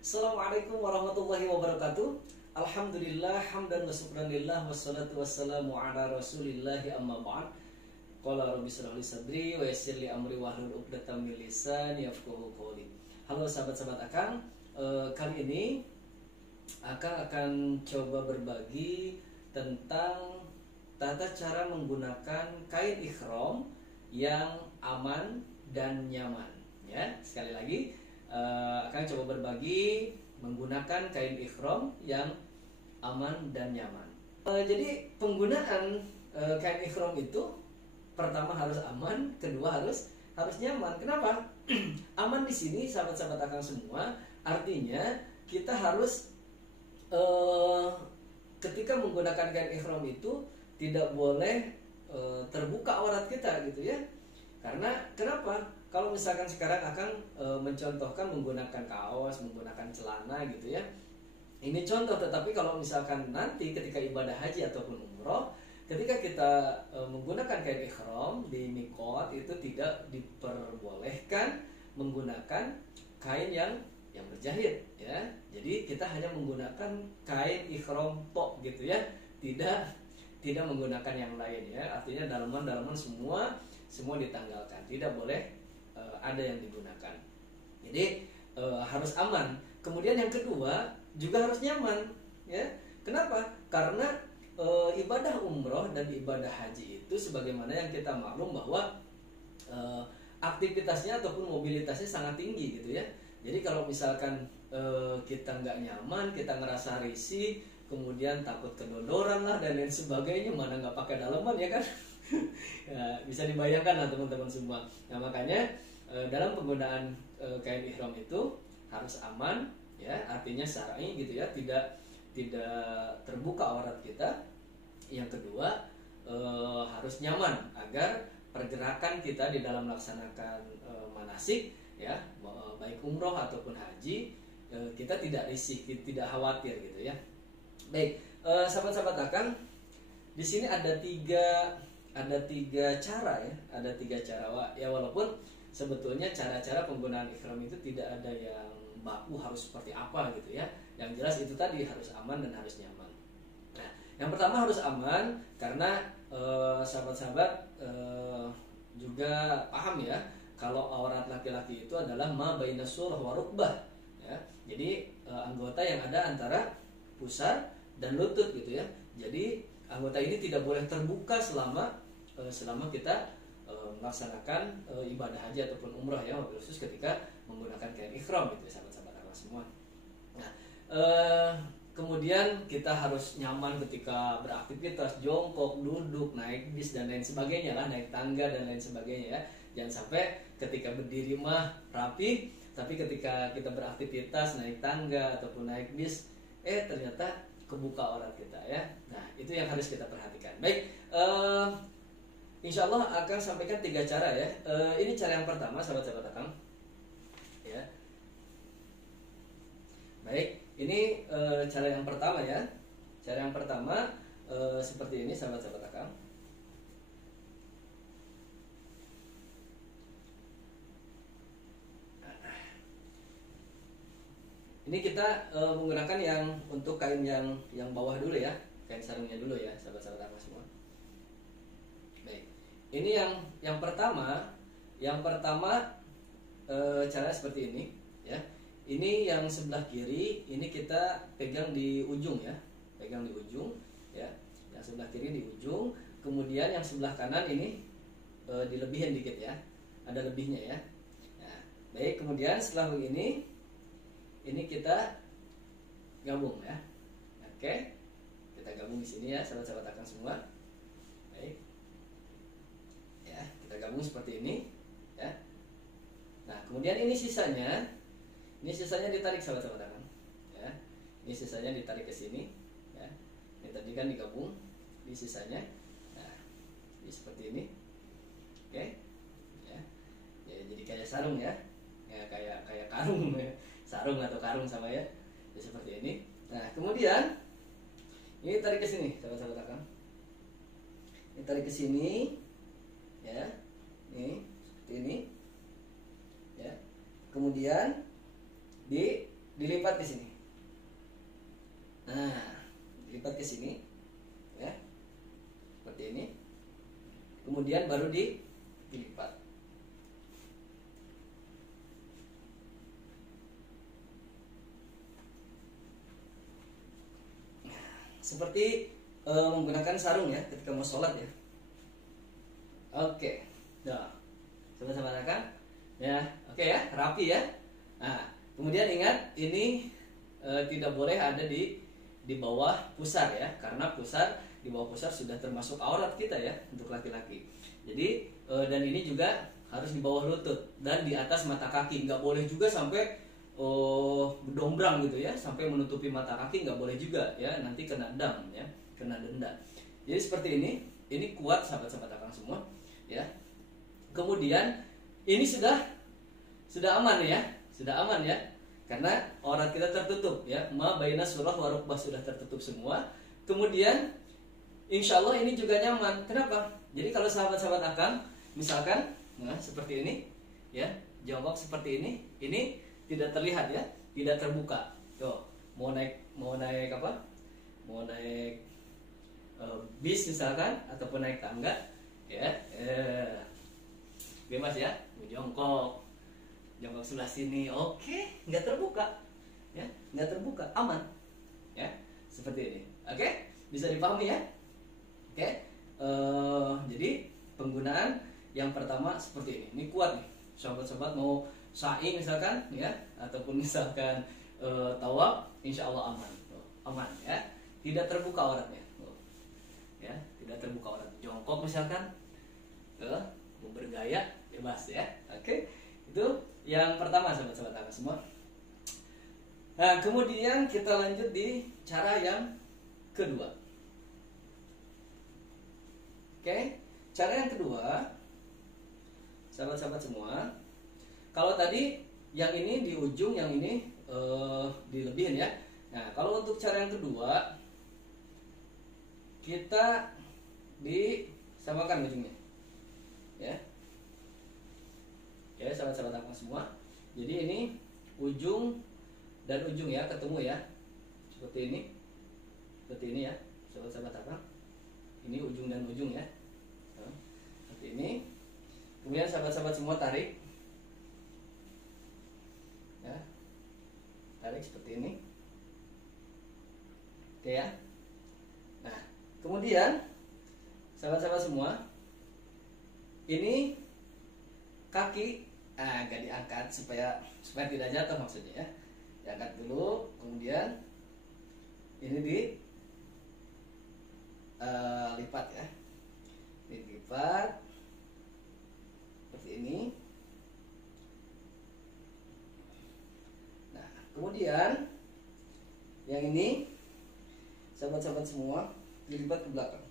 Assalamualaikum warahmatullahi wabarakatuh. Alhamdulillah hamdan wa syukran lillah wassalatu wassalamu ala Rasulillah amma ba'd. Qala rabbi shrah li sadri wa yassir li amri wahlul 'uqdatam min lisani yafqahu qawli. Halo sahabat-sahabat Akang, kali ini Akang akan coba berbagi tentang tata cara menggunakan kain ihram yang aman dan nyaman. Ya, sekali lagi akan coba berbagi menggunakan kain ihram yang aman dan nyaman. Jadi penggunaan kain ihram itu pertama harus aman, kedua harus nyaman. Kenapa? Aman di sini sahabat-sahabat Akang semua, artinya kita harus ketika menggunakan kain ihram itu tidak boleh terbuka aurat kita gitu ya. Karena kenapa? Kalau misalkan sekarang akan mencontohkan menggunakan kaos, menggunakan celana gitu ya. Ini contoh, tetapi kalau misalkan nanti ketika ibadah haji ataupun umroh, ketika kita menggunakan kain ihram di miqat itu tidak diperbolehkan menggunakan kain yang berjahit ya. Jadi kita hanya menggunakan kain ihram tok gitu ya. Tidak menggunakan yang lain ya. Artinya dalaman semua ditanggalkan. Tidak boleh ada yang digunakan. Jadi harus aman. Kemudian yang kedua juga harus nyaman ya. Kenapa? Karena ibadah umroh dan ibadah haji itu sebagaimana yang kita maklum bahwa aktivitasnya ataupun mobilitasnya sangat tinggi gitu ya. Jadi kalau misalkan kita nggak nyaman, kita ngerasa risih, kemudian takut kedodoran lah dan lain sebagainya, mana nggak pakai daleman ya kan. Ya, bisa dibayangkan lah teman-teman semua. Nah makanya dalam penggunaan kain ihram itu harus aman ya, artinya syar'i gitu ya, tidak terbuka aurat kita. Yang kedua harus nyaman agar pergerakan kita di dalam melaksanakan manasik ya, baik umroh ataupun haji, kita tidak risih, tidak khawatir gitu ya. Baik, sahabat-sahabat Akang, di sini ada tiga cara ya, ada tiga cara ya, walaupun sebetulnya cara-cara penggunaan ihram itu tidak ada yang baku harus seperti apa gitu ya. Yang jelas itu tadi harus aman dan harus nyaman. Nah, yang pertama harus aman karena sahabat-sahabat juga paham ya, kalau aurat laki-laki itu adalah ma baina surah wa rukbah ya. Jadi anggota yang ada antara pusar dan lutut gitu ya. Jadi anggota ini tidak boleh terbuka selama kita melaksanakan ibadah haji ataupun umroh ya, khusus ketika menggunakan kain ihram gitu ya, sahabat-sahabat Akang semua. Nah, kemudian kita harus nyaman ketika beraktivitas, jongkok, duduk, naik bis dan lain sebagainya lah, naik tangga dan lain sebagainya ya. Jangan sampai ketika berdiri mah rapi, tapi ketika kita beraktivitas, naik tangga ataupun naik bis, ternyata kebuka aurat kita ya. Nah, itu yang harus kita perhatikan. Baik, insya Allah akan sampaikan tiga cara ya. Ini cara yang pertama sahabat-sahabat Akang ya. Baik, ini cara yang pertama ya. Cara yang pertama seperti ini sahabat-sahabat Akang. Ini kita menggunakan yang untuk kain yang bawah dulu ya, kain sarungnya dulu ya, sahabat-sahabat Akang semua. Baik, ini yang pertama cara seperti ini ya. Ini yang sebelah kiri, ini kita pegang di ujung ya, pegang di ujung ya. Yang sebelah kiri di ujung, kemudian yang sebelah kanan ini dilebihin dikit ya, ada lebihnya ya. Nah, baik, kemudian setelah ini kita gabung ya. Oke, kita gabung di sini ya, sahabat-sahabat Akang semua. Baik, ya, kita gabung seperti ini ya. Nah, kemudian ini sisanya ditarik sahabat-sahabat Akang ya. Ini sisanya ditarik ke sini ya. Ini tadi kan digabung di sisanya. Nah, ini seperti ini. Oke. Ya. Ya, jadi kayak sarung ya. Ya, kayak karung ya. Sarung atau karung sama ya. Jadi seperti ini. Nah, kemudian ini tarik ke sini sahabat-sahabat Akang. Ini tarik ke sini ya. Ini seperti ini ya. Kemudian dilipat ke sini. Nah, dilipat ke sini, ya, seperti ini. Kemudian baru dilipat. Seperti menggunakan sarung ya ketika mau sholat ya. Oke, nah, sahabat-sahabat akan, ya, oke ya, rapi ya. Nah, kemudian ingat ini tidak boleh ada di bawah pusar ya, karena di bawah pusar sudah termasuk aurat kita ya untuk laki-laki. Jadi dan ini juga harus di bawah lutut dan di atas mata kaki. Nggak boleh juga sampai berdombrang gitu ya, sampai menutupi mata kaki nggak boleh juga ya, nanti kena dam ya, kena denda. Jadi seperti ini kuat sahabat-sahabat akang semua ya. Kemudian ini sudah aman ya, sudah aman ya, karena aurat kita tertutup ya, ma baina surah wa rukbah sudah tertutup semua. Kemudian insya Allah ini juga nyaman. Kenapa? Jadi kalau sahabat-sahabat akang misalkan nah seperti ini ya, jongkok seperti ini tidak terlihat ya, tidak terbuka. Tuh, mau naik apa? Mau naik bis misalkan ataupun naik tangga ya, bebas ya, mau jongkok sebelah sini, oke, nggak terbuka ya, nggak terbuka, aman ya, seperti ini. Oke, bisa dipahami ya. Oke, jadi penggunaan yang pertama seperti ini kuat nih sahabat-sahabat. Mau sa'i misalkan ya, ataupun misalkan tawaf, insya Allah aman, aman ya, tidak terbuka auratnya ya, tidak terbuka aurat. Jongkok misalkan, mau bergaya bebas ya. Oke, itu yang pertama sahabat-sahabat akang semua. Nah, kemudian kita lanjut di cara yang kedua. Oke, cara yang kedua sahabat-sahabat semua. Kalau tadi yang ini di ujung, yang ini dilebihin ya. Nah, kalau untuk cara yang kedua, kita disamakan ujungnya ya. Oke, sahabat-sahabat akang semua. Jadi ini ujung dan ujung ya, ketemu ya, seperti ini ya sahabat-sahabat akang. Ini ujung dan ujung ya, seperti ini. Kemudian sahabat-sahabat semua tarik ya, tarik seperti ini. Oke ya. Nah, kemudian sahabat-sahabat semua, ini kaki agak diangkat supaya tidak jatuh maksudnya ya. Diangkat dulu, kemudian ini lipat ya, dilipat seperti ini. Nah, kemudian yang ini sahabat-sahabat semua dilipat ke belakang.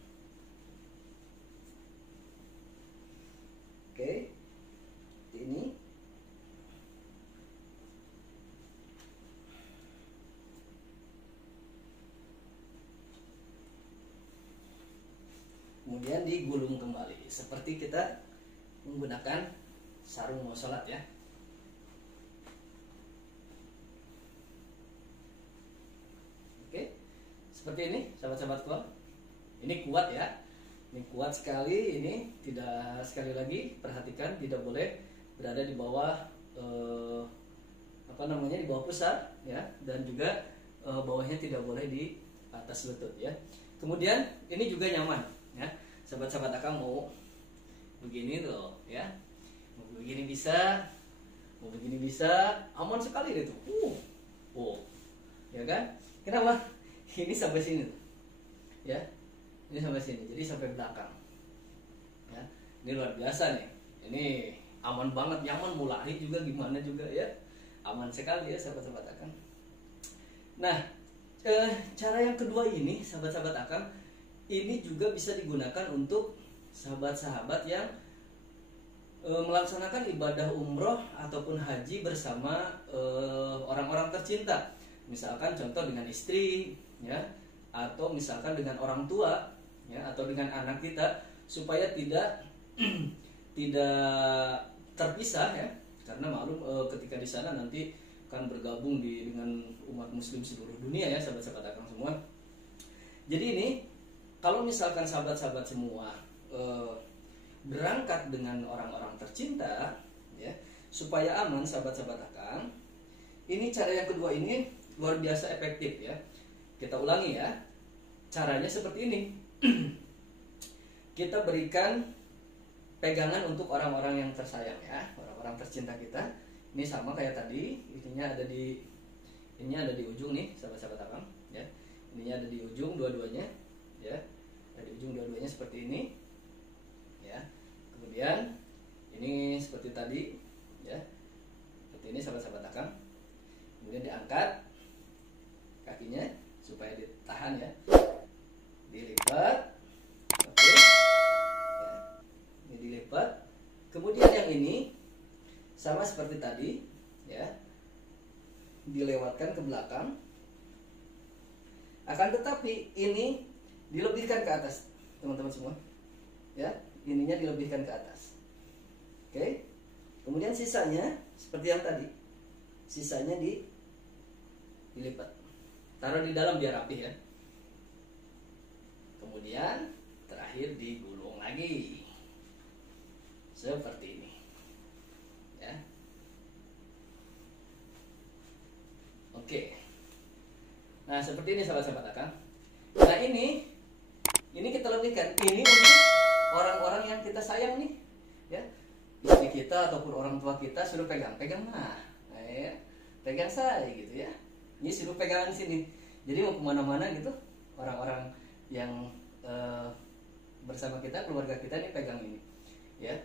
Oke, ini kemudian digulung kembali seperti kita menggunakan sarung mau sholat ya. Oke, seperti ini sahabat-sahabatku. Ini kuat ya, ini kuat sekali. Ini tidak, sekali lagi perhatikan, tidak boleh berada di bawah di bawah pusar ya, dan juga bawahnya tidak boleh di atas lutut ya. Kemudian ini juga nyaman ya, sahabat-sahabat akang mau begini tuh ya, mau begini bisa, mau begini bisa, aman sekali deh tuh. Ya kan? Kenapa? Ini sampai sini tuh ya, ini sampai sini, jadi sampai belakang ya. Ini luar biasa nih, ini aman banget, nyaman, mau lari juga gimana juga ya, aman sekali ya sahabat-sahabat akang. Nah, cara yang kedua ini sahabat-sahabat akang, ini juga bisa digunakan untuk sahabat-sahabat yang melaksanakan ibadah umroh ataupun haji bersama orang-orang tercinta. Misalkan contoh dengan istri ya, atau misalkan dengan orang tua ya, atau dengan anak kita, supaya tidak tidak terpisah ya, karena maklum ketika di sana nanti kan bergabung dengan umat muslim seluruh dunia ya, sahabat-sahabat Akang semua. Jadi ini kalau misalkan sahabat-sahabat semua berangkat dengan orang-orang tercinta ya, supaya aman sahabat-sahabat Akang, ini cara yang kedua ini luar biasa efektif ya. Kita ulangi ya, caranya seperti ini. Kita berikan pegangan untuk orang-orang yang tersayang ya, orang-orang tercinta kita. Ini sama kayak tadi, ininya ada di ujung nih, sahabat-sahabat Akang ya. Ininya ada di ujung dua-duanya ya. Ada di ujung dua-duanya seperti ini. Ya. Kemudian ini seperti tadi ya. Seperti ini sahabat-sahabat Akang. Kemudian diangkat kakinya supaya ditahan ya. Dilipat. Oke. Ya. Ini dilipat. Kemudian yang ini sama seperti tadi ya. Dilewatkan ke belakang. Akan tetapi ini dilebihkan ke atas, teman-teman semua. Ya, ininya dilebihkan ke atas. Oke. Kemudian sisanya seperti yang tadi. Sisanya dilipat. Taruh di dalam biar rapi ya. Kemudian terakhir digulung lagi. Seperti ini. Ya. Oke. Nah, seperti ini sahabat-sahabat Akang. Nah, ini kita lebihkan. Ini untuk orang-orang yang kita sayang nih, ya. Istri kita ataupun orang tua kita suruh pegang mah. Nah, ya. Pegang saya gitu ya. Ini suruh pegangan sini. Jadi mau kemana-mana gitu, orang-orang yang bersama kita, keluarga kita nih pegang ini, ya.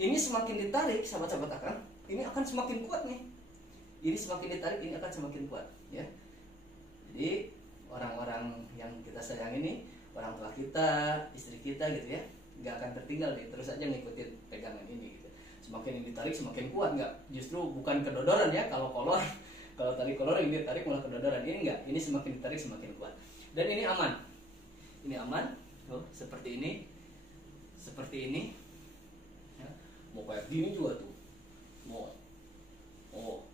Ini semakin ditarik, sahabat-sahabat Akang, ini akan semakin kuat nih. Ini semakin ditarik, ini akan semakin kuat, ya. Jadi orang-orang yang kita sayang ini, orang tua kita, istri kita gitu ya, nggak akan tertinggal nih, terus aja ngikutin pegangan ini gitu. Semakin ini ditarik semakin kuat, nggak, justru bukan kedodoran ya. Kalau tarik kolor ini ditarik malah kedodoran. Ini enggak, ini semakin ditarik semakin kuat. Dan ini aman. Ini aman. Oh, seperti ini. Seperti ini. Ya. Mau kayak gini juga tuh. Mau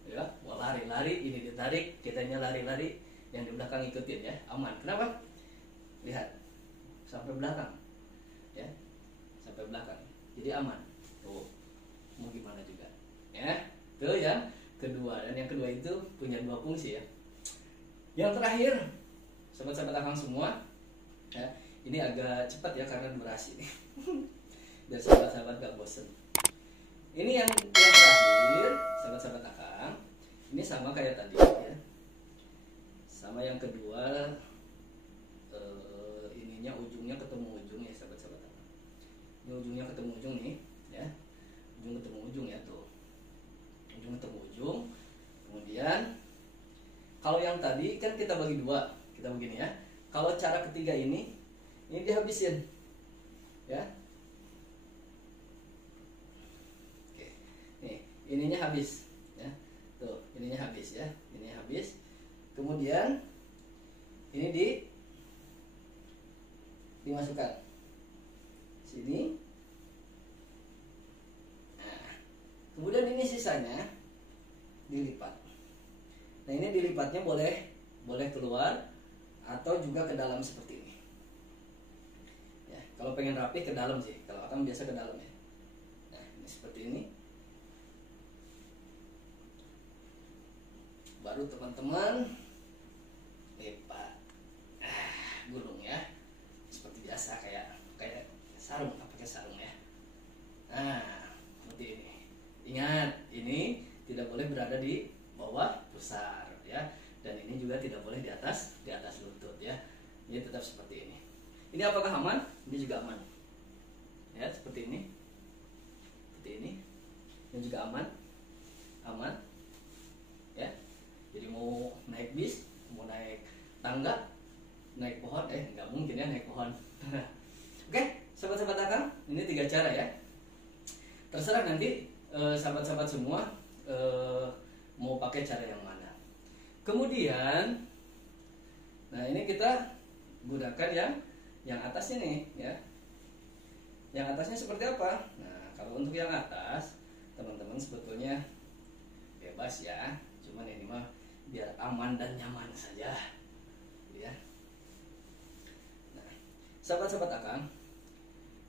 ya, mau lari-lari ini ditarik, kitanya lari-lari, yang di belakang ikutin ya. Aman. Kenapa? Lihat. Sampai belakang. Ya. Sampai belakang. Jadi aman. Tuh. Mau gimana juga. Ya. Tuh ya. Kedua, dan yang kedua itu punya dua fungsi ya. Yang terakhir, sahabat-sahabat Akang semua ya, ini agak cepat ya karena durasi nih. Biar sahabat-sahabat gak bosen. Ini yang terakhir, sahabat-sahabat Akang, ini sama kayak tadi ya. Sama yang kedua, ininya ujungnya ketemu ujung ya, sahabat-sahabat Akang. Ini ujungnya ketemu ujung nih ya. Ujung ketemu ujung ya tuh. Ujung ketemu ujung. Kemudian kalau yang tadi kan kita bagi dua, kita begini ya. Kalau cara ketiga ini dihabisin ya. Oke. Nih, ininya habis ya. Tuh, ininya habis ya. Ini habis. Kemudian ini dimasukkan sini. Kemudian ini sisanya dilipat. Nah, ini dilipatnya boleh keluar atau juga ke dalam seperti ini. Ya, kalau pengen rapi ke dalam sih. Kalau Akang biasa ke dalam ya. Nah, ini seperti ini. Baru teman-teman lipat. Gulung ya. Seperti biasa kayak sarung, pakai sarung ya. Nah, seperti ini. Ingat, ini tidak boleh berada di bawah pusar ya, dan ini juga tidak boleh di atas lutut ya. Ini tetap seperti ini. Ini apakah aman? Ini juga aman. Ya, seperti ini. Seperti ini. Ini juga aman. Ya. Jadi mau naik bis, mau naik tangga, naik pohon, nggak mungkin ya naik pohon. Oke, sahabat-sahabat Akang, ini 3 cara ya. Terserah nanti sahabat-sahabat semua mau pakai cara yang mana. Kemudian, nah ini kita gunakan yang atasnya nih ya. Yang atasnya seperti apa? Nah, kalau untuk yang atas, teman-teman sebetulnya bebas ya. cuman ini mah biar aman dan nyaman saja ya. Nah, sahabat-sahabat Akang,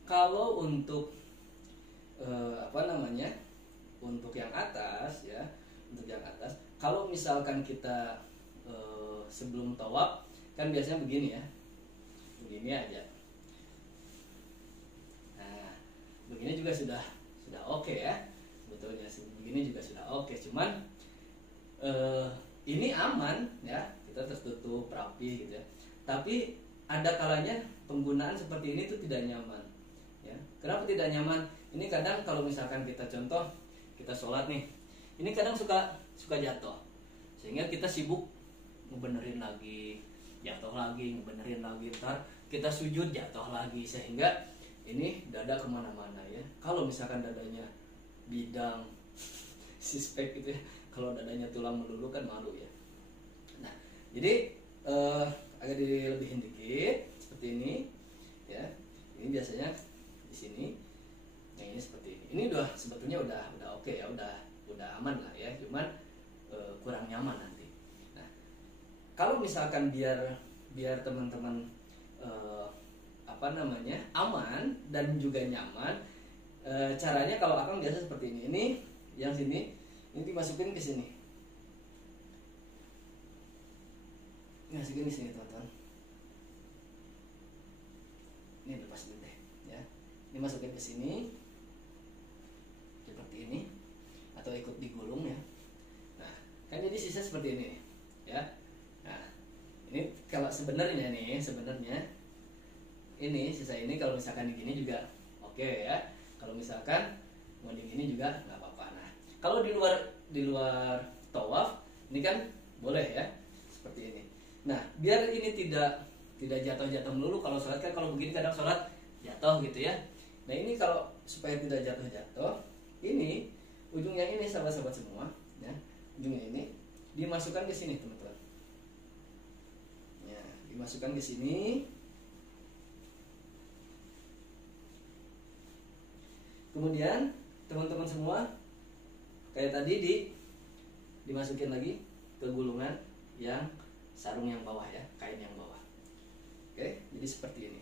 kalau untuk untuk yang atas ya, untuk yang atas, kalau misalkan kita sebelum tawaf kan biasanya begini ya, begini aja. Nah, begini juga sudah oke ya, sebetulnya begini juga sudah oke. Cuman ini aman ya, kita tertutup rapi gitu ya. Tapi ada kalanya penggunaan seperti ini tuh tidak nyaman ya. Kenapa tidak nyaman? Ini kadang kalau misalkan kita contoh, kita sholat nih, ini kadang suka jatuh, sehingga kita sibuk ngebenerin lagi, jatuh lagi, ngebenerin lagi, ntar kita sujud jatuh lagi, sehingga ini dada kemana-mana ya. Kalau misalkan dadanya bidang suspek gitu ya, kalau dadanya tulang melulu kan malu ya. Nah, jadi agak dilebihin dikit seperti ini ya. Ini biasanya di sini. Yang ini seperti ini. Ini udah sebetulnya udah oke ya, udah aman lah ya. Cuman kurang nyaman nanti. Nah, kalau misalkan biar teman-teman aman dan juga nyaman, caranya kalau Akang biasa seperti ini. Ini yang sini ini dimasukin ke sini. Masukin ke sini teman-teman. Ini lepas dulu deh ya. Ini masukin ke sini. Seperti ini, atau ikut digulung ya. Nah, kan jadi sisa seperti ini ya. Nah, ini kalau sebenarnya ini sisa ini kalau misalkan digini juga oke ya. Kalau misalkan mau digini juga nggak apa-apa. Nah, kalau di luar tawaf ini kan boleh ya seperti ini. Nah, biar ini tidak jatuh melulu. Kalau sholat kan kalau begini kadang sholat jatuh gitu ya. Nah, ini kalau supaya tidak jatuh, ini ujungnya ini sahabat-sahabat semua ya, ujungnya ini dimasukkan ke sini teman-teman ya, dimasukkan ke sini. Kemudian teman-teman semua kayak tadi dimasukin lagi ke gulungan yang sarung yang bawah ya, kain yang bawah. Oke, jadi seperti ini.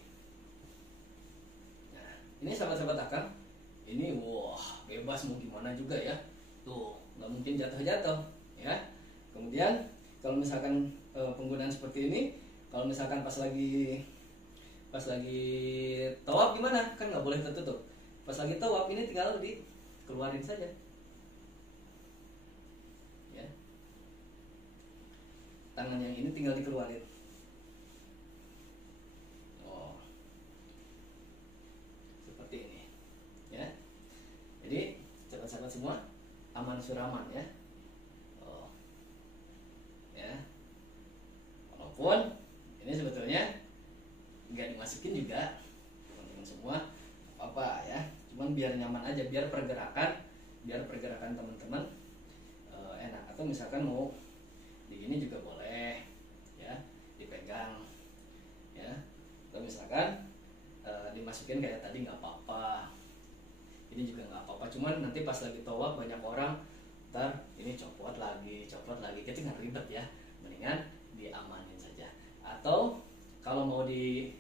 Nah, ini sahabat-sahabat Akang, ini wah bebas mau gimana juga ya, tuh nggak mungkin jatuh ya. Kemudian kalau misalkan penggunaan seperti ini, kalau misalkan pas lagi tawaf gimana, kan nggak boleh tertutup. Pas lagi tawaf ini tinggal dikeluarin saja ya, tangan yang ini tinggal dikeluarin. Seperti ini ya. Jadi sahabat-sahabat semua aman suraman ya. Ya. Walaupun ini sebetulnya nggak dimasukin juga teman-teman semua apa ya. Cuman biar nyaman aja, biar pergerakan teman-teman enak. Atau misalkan mau digini juga boleh ya, dipegang ya. Atau misalkan dimasukin kayak tadi nggak apa-apa. Ini juga nggak apa-apa, cuman nanti pas lagi tawaf banyak orang, ntar ini copot lagi, kita nggak ribet ya, mendingan diamanin saja. Atau kalau mau dibuang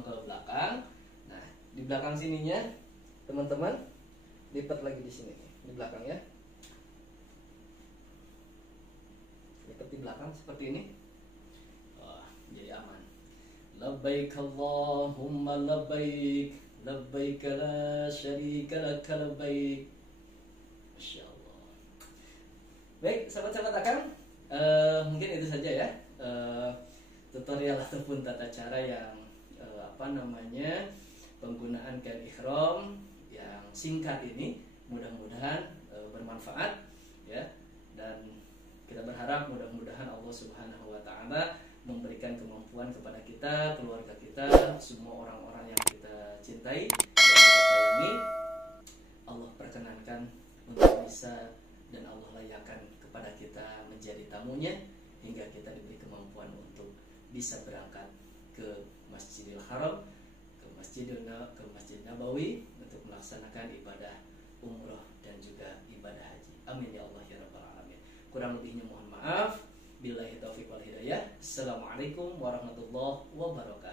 ke belakang, nah di belakang sininya teman-teman lipat lagi di sini, di belakang ya, lipat di belakang seperti ini, jadi aman. Labbaik Allahumma labbaik, labbaik la syarika lak labbaik. Masya Allah. Baik sahabat-sahabat Akang, mungkin itu saja ya tutorial ataupun tata cara yang penggunaan kain ihram yang singkat ini. Mudah-mudahan bermanfaat ya, dan kita berharap mudah-mudahan Allah Subhanahu wa taala memberikan kemampuan kepada kita, keluarga kita, semua orang-orang yang kita cintai dan kita sayangi. Allah perkenankan untuk bisa, dan Allah layakkan kepada kita menjadi tamunya, hingga kita diberi kemampuan untuk bisa berangkat ke Masjidil Haram, ke Masjid Nabawi untuk melaksanakan ibadah umroh dan juga ibadah haji. Amin ya Allah ya rabbal alamin. Kurang lebihnya mohon maaf. Billahi taufiq wal hidayah. Assalamualaikum warahmatullahi wabarakatuh.